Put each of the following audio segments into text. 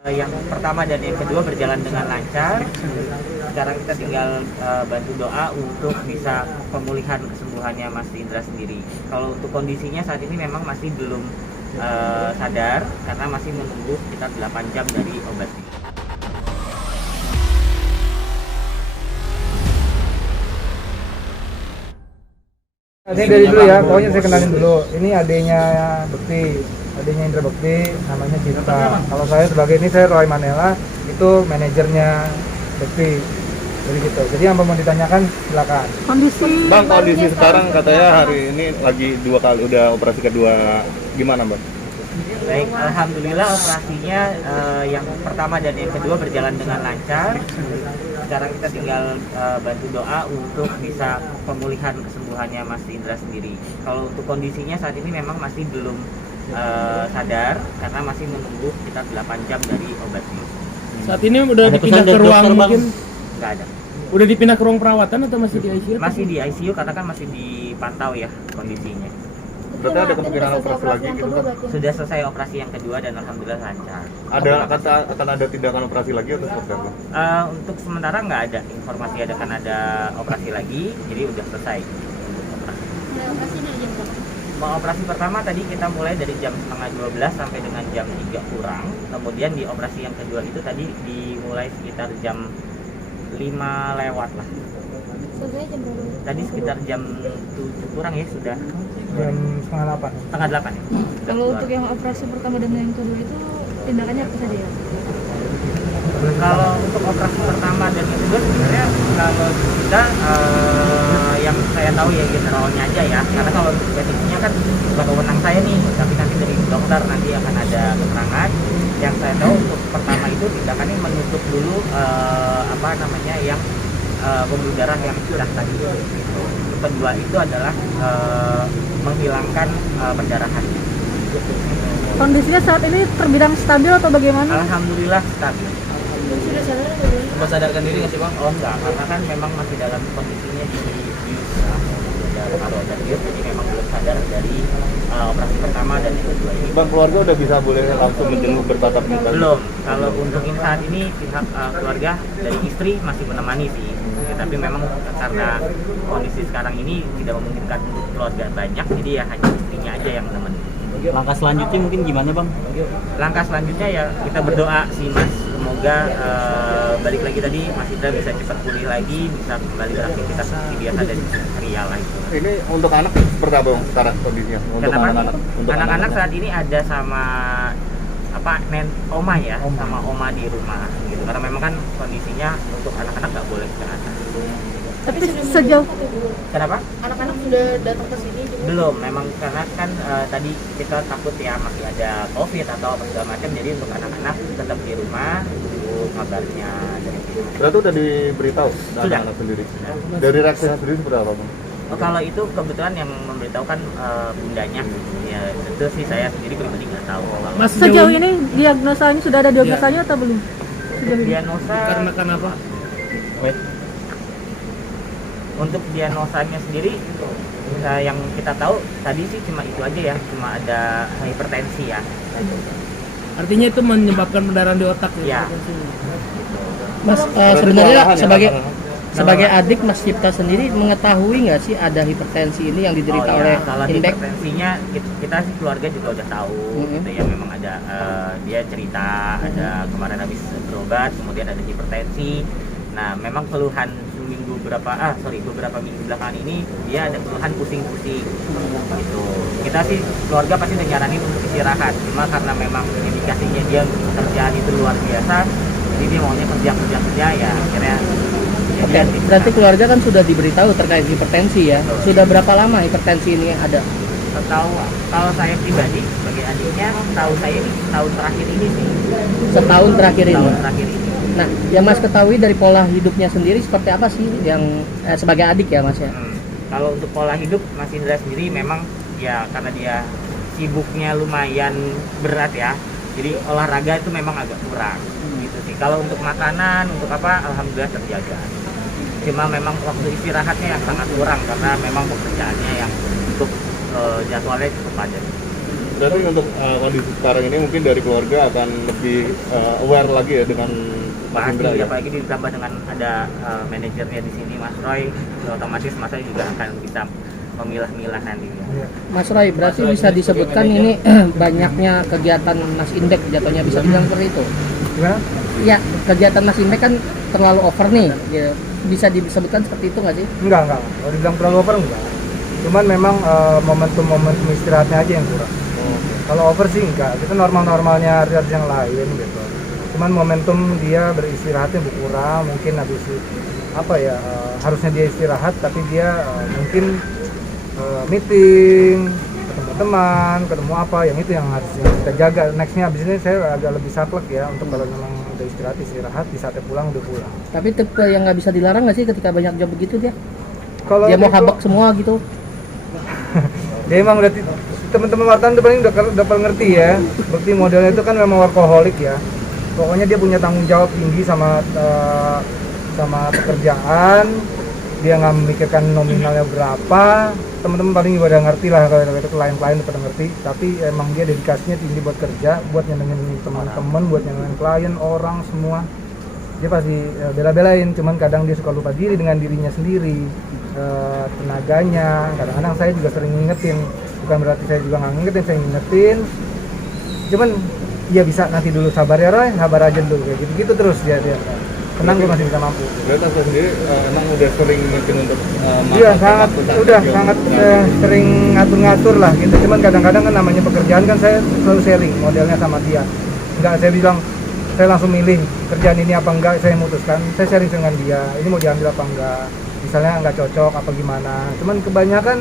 Yang pertama dan yang kedua berjalan dengan lancar. Sekarang kita tinggal bantu doa untuk bisa pemulihan kesembuhannya Mas Indra sendiri. Kalau untuk kondisinya saat ini memang masih belum sadar karena masih menunggu sekitar 8 jam dari obat. Ini dari dulu ya, pokoknya saya kenalin dulu. Ini adiknya Bekti, adiknya Indra Bekti, namanya Cinta. Kalau saya sebagai ini saya Roy Manela, itu manajernya Bekti. Jadi gitu. Jadi yang mau ditanyakan silakan. Kondisi sekarang katanya hari ini lagi 2 kali udah operasi kedua, gimana Bang? Baik, alhamdulillah operasinya yang pertama dan yang kedua berjalan dengan lancar. Sekarang kita tinggal bantu doa untuk bisa pemulihan kesembuhannya Mas Indra sendiri. Kalau untuk kondisinya saat ini memang masih belum sadar karena masih menunggu sekitar 8 jam dari obatnya. Saat ini udah dipindah ke ruang mungkin? Nggak ada. Udah dipindah ke ruang perawatan atau masih di ICU? Masih di ICU karena kan masih dipantau ya kondisinya. Berarti ada kemungkinan operasi lagi gitu kan? Sudah selesai operasi yang kedua dan alhamdulillah lancar. Akan ada tindakan operasi lagi atau seperti apa? Untuk sementara nggak ada informasi akan ada operasi lagi, jadi udah selesai untuk operasi. Mau operasi pertama tadi kita mulai dari jam 11:30 sampai dengan jam 3 kurang. Kemudian di operasi yang kedua itu tadi dimulai sekitar jam 5 lewat lah. Tadi sekitar jam 7 kurang ya sudah. Jam setengah 8. Setengah 8 ya. Kalau untuk yang operasi pertama dan yang kedua itu tindakannya apa saja ya? Kalau untuk operasi pertama dan yang kedua sebenarnya kalau kita yang saya tahu ya generalnya aja ya, karena kalau untuk medisnya kan bukan wewenang saya nih, tapi nanti dari dokter nanti akan ada keterangan. Yang saya tahu untuk pertama itu tindakannya menutup dulu yang pembuluh darah yang sudah tadi gitu. Untuk kedua itu adalah menghilangkan pendarahan. Kondisinya saat ini terbilang stabil atau bagaimana? Alhamdulillah stabil. Sudah sadar atau belum? Sudah sadarkan diri nggak sih Bang? Oh enggak, karena kan memang masih dalam kondisinya di bius ya. Ada bius, jadi memang belum sadar dari operasi pertama dan yang kedua ini. Bang, keluarga udah bisa boleh langsung menjenguk bertatap muka? Belum. Kalau untuk ini saat ini pihak keluarga dari istri masih menemani sih. Ya, tapi memang karena kondisi sekarang ini tidak memungkinkan untuk keluarga banyak, jadi ya hanya istrinya aja yang menemani. Langkah selanjutnya mungkin gimana Bang? Langkah selanjutnya ya kita berdoa sih Mas, semoga balik lagi tadi Mas Indra bisa cepat pulih lagi, bisa kembali beraktivitas seperti biasa dan ceria lagi. Ini untuk anak seperti apa Bang sekarang kondisinya? Untuk Kenapa? anak-anak? Untuk Anak-anak saat ini ada sama oma ya, sama oma di rumah gitu. Karena memang kan kondisinya untuk anak-anak nggak boleh ke atas. Tapi sejauh Kenapa? anak-anak sudah datang ke sini juga? Belum, memang karena kan tadi kita takut ya masih ada COVID atau apa segala macam, jadi untuk anak-anak tetap di rumah tunggu kabarnya dari sini. Berarti udah diberitahu Sudah. anak-anak sendiri? Dari reaksinya sendiri seperti apa Bang? Kalau itu kebetulan yang memberitahukan bundanya, ya tentu sih saya sendiri pribadi nggak tahu. Mas, Sejauh ini diagnosanya sudah ada diagnosanya atau belum? Diagnosa karena kenapa? untuk diagnosanya sendiri yang kita tahu tadi sih cuma itu aja ya, cuma ada hipertensi ya. Artinya itu menyebabkan pendarahan di otak Ya. Mas, Berarti sebenarnya kelelahan ya, sebagai adik Mas Cipta sendiri mengetahui nggak sih ada hipertensi ini yang diderita oleh kalau Indek? hipertensinya kita sih keluarga juga udah tahu gitu ya, memang ada dia cerita ada kemarin habis berobat kemudian ada hipertensi. Nah memang keluhan beberapa minggu belakangan ini dia ada keluhan pusing-pusing gitu. Kita sih keluarga pasti udah nyaranin untuk istirahat, cuma karena memang indikasinya dia pekerjaan itu luar biasa, jadi dia maunya kerja ya akhirnya ya Oke, dia berarti keluarga kan sudah diberitahu terkait hipertensi ya. Betul. Sudah berapa lama hipertensi ini ada? kalau saya pribadi sebagai adiknya tahu saya ini tahun terakhir ini sih. Setahun terakhir ini. Tahun terakhir ini. Nah, yang Mas ketahui dari pola hidupnya sendiri seperti apa sih yang sebagai adik ya Mas ya? Kalau untuk pola hidup Mas Indra sendiri memang ya karena dia sibuknya lumayan berat ya. Jadi olahraga itu memang agak kurang gitu sih. Kalau untuk makanan untuk apa alhamdulillah terjaga. Cuma memang waktu istirahatnya yang sangat kurang karena memang pekerjaannya yang untuk jadwalnya cukup padat. Berarti untuk kondisi sekarang ini mungkin dari keluarga akan lebih aware lagi ya dengan Mas Pasti, Indra ya. apalagi ditambah dengan ada manajernya di sini Mas Roy, otomatis Mas Roy juga akan bisa memilah-milah nanti. Mas Roy, berarti bisa disebutkan ini banyaknya kegiatan Mas Indek jatuhnya bisa bilang seperti itu. Gimana? Ya, kegiatan Mas Indek kan terlalu over nih. Ya, bisa disebutkan seperti itu nggak sih? Enggak. Kalau dibilang terlalu over enggak. Cuman memang momentum istirahatnya aja yang kurang. Kalau over sih enggak, itu normal-normalnya artis yang lain gitu. Cuman momentum dia beristirahatnya berkurang, mungkin habis harusnya dia istirahat tapi dia mungkin meeting, ketemu teman, ketemu apa, yang itu yang harus kita jaga. Nextnya habis ini saya agak lebih saklek ya untuk kalau memang udah istirahat di saatnya pulang udah pulang. Tapi tipe yang nggak bisa dilarang nggak sih ketika banyak job begitu dia? Kalau Dia mau itu- habak semua gitu. Dia emang udah teman-teman wartawan tuh paling udah paling ngerti ya. Seperti modelnya itu kan memang workaholic ya. Pokoknya dia punya tanggung jawab tinggi sama pekerjaan. Dia nggak memikirkan nominalnya berapa. Teman-teman paling juga udah ngerti lah, kalau itu klien-klien udah pada ngerti. Tapi emang dia dedikasinya tinggi buat kerja, buat nyenengin teman-teman, buat nyenengin klien, orang semua. Dia pasti bela-belain, cuman kadang dia suka lupa diri dengan dirinya sendiri, tenaganya. Kadang-kadang saya juga sering ngingetin, bukan berarti saya juga nggak ngingetin, saya ngingetin. Cuman dia bisa nanti dulu sabar ya Roy, sabar aja dulu kayak gitu-gitu terus dia. Tenang, gue masih bisa mampu. Berarti Mas sendiri emang udah sering mungkin untuk Iya sangat sering ngatur-ngatur lah gitu. Cuman kadang-kadang kan namanya pekerjaan kan saya selalu sharing modelnya sama dia. Enggak saya bilang saya langsung milih kerjaan ini apa enggak, saya memutuskan. Saya sharing dengan dia. Ini mau diambil apa enggak? Misalnya enggak cocok apa gimana. Cuman kebanyakan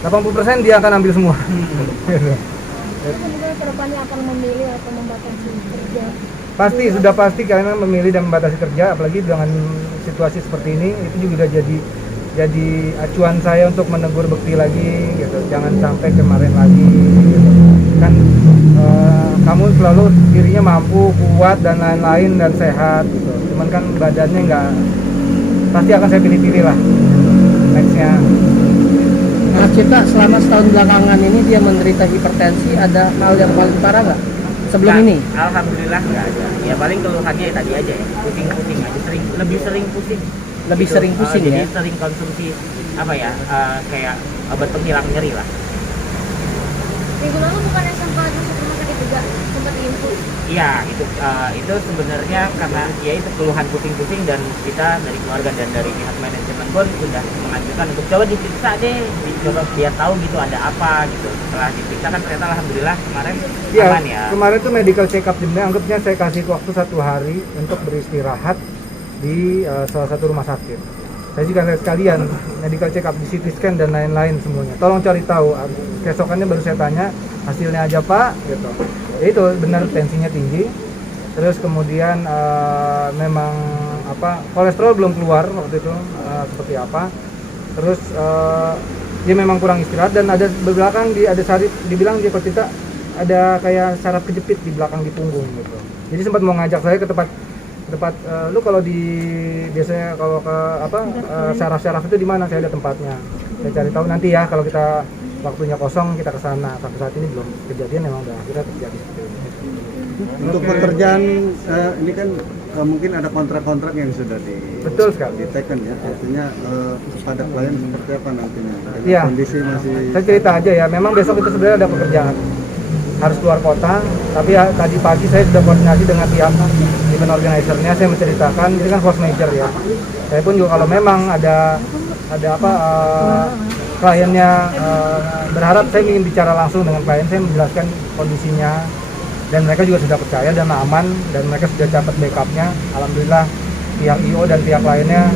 80% dia akan ambil semua. Terus kemudian kedepannya akan memilih atau membatasi kerja. Pasti sudah pasti karena memilih dan membatasi kerja, apalagi dengan situasi seperti ini itu juga jadi acuan saya untuk menegur Bekti lagi gitu. Jangan sampai kemarin lagi gitu. Kan kamu selalu dirinya mampu, kuat dan lain-lain dan sehat gitu. Cuman kan badannya nggak, pasti akan saya pilih-pilih lah nextnya. Mas Cipta, selama setahun belakangan ini dia menderita hipertensi, ada hal yang paling parah nggak sebelum Nggak, ini? alhamdulillah nggak ada. Ya paling keluhannya tadi aja ya, pusing-pusing aja, lebih sering pusing. Lebih Gitu. sering pusing Jadi ya? sering konsumsi kayak obat penghilang nyeri lah. Minggu lalu bukannya sempat masuk rumah sakit juga, sempat infus. Iya, itu sebenarnya karena ya itu keluhan pusing-pusing, dan kita dari keluarga dan dari pihak manajemen pun sudah mengajukan untuk coba diperiksa deh, coba biar tahu gitu ada apa gitu. Setelah diperiksa kan ternyata alhamdulillah kemarin Iya, aman ya. kemarin tuh medical check up sebenarnya anggapnya saya kasih waktu 1 hari untuk beristirahat di salah satu rumah sakit. Saya juga lihat sekalian medical check up di CT scan dan lain-lain semuanya. Tolong cari tahu. Keesokannya baru saya tanya hasilnya aja Pak, gitu. Ya itu benar tensinya tinggi. Terus kemudian memang kolesterol belum keluar waktu itu seperti apa. Terus dia memang kurang istirahat dan ada belakang ada saraf, dibilang dia kalau cerita ada kayak saraf kejepit di belakang di punggung gitu. Jadi sempat mau ngajak saya ke tempat lu kalau biasanya kalau ke saraf-saraf itu di mana, saya ada tempatnya. Saya cari tahu nanti ya kalau kita waktunya kosong kita ke sana. Sampai saat ini belum kejadian, memang udah akhirnya terjadi seperti ini. Untuk pekerjaan ini kan mungkin ada kontrak-kontrak yang sudah Betul sekali. diteken ya, artinya pada klien seperti apa nantinya? Iya. Kondisi masih Saya cerita aja ya, memang besok itu sebenarnya ada pekerjaan harus keluar kota, tapi tadi pagi saya sudah koordinasi dengan pihak event organizer-nya. Saya menceritakan ini kan force major ya. Saya pun juga kalau memang ada kliennya berharap, saya ingin bicara langsung dengan klien, saya menjelaskan kondisinya, dan mereka juga sudah percaya dan aman, dan mereka sudah dapat backupnya. Alhamdulillah pihak IO dan pihak lainnya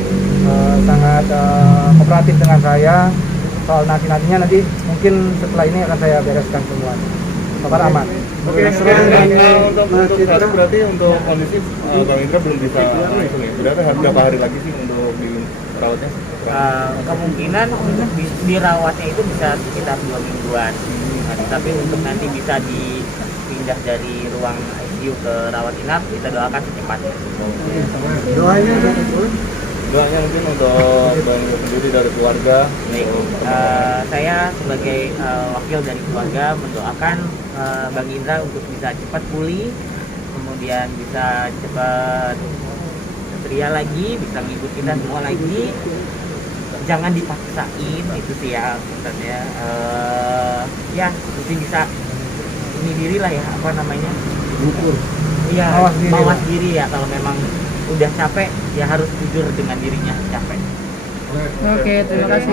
sangat kooperatif dengan saya. Soal nantinya mungkin setelah ini akan saya bereskan semua. Kabar aman. Oke, untuk sekarang berarti untuk kondisi Bang Indra belum bisa langsung ya. Berarti harus berapa hari lagi sih untuk dirawatnya? Kemungkinan untuk dirawatnya itu bisa sekitar 2 mingguan. Nah, tapi untuk nanti bisa dipindah dari ruang ICU ke rawat inap, kita doakan secepatnya. doanya Doanya mungkin untuk Bang sendiri dari keluarga. Baik, saya sebagai wakil dari keluarga mendoakan Bang Indra untuk bisa cepat pulih, kemudian bisa cepat ceria lagi, bisa ngikut kita semua lagi. Jangan dipaksain, itu sih ya maksudnya. Ya, mesti bisa ini diri lah ya, apa namanya? Ukur. Iya, Mawas mawas diri diri ya. Kalau memang udah capek, ya harus jujur dengan dirinya capek. Oke, terima kasih.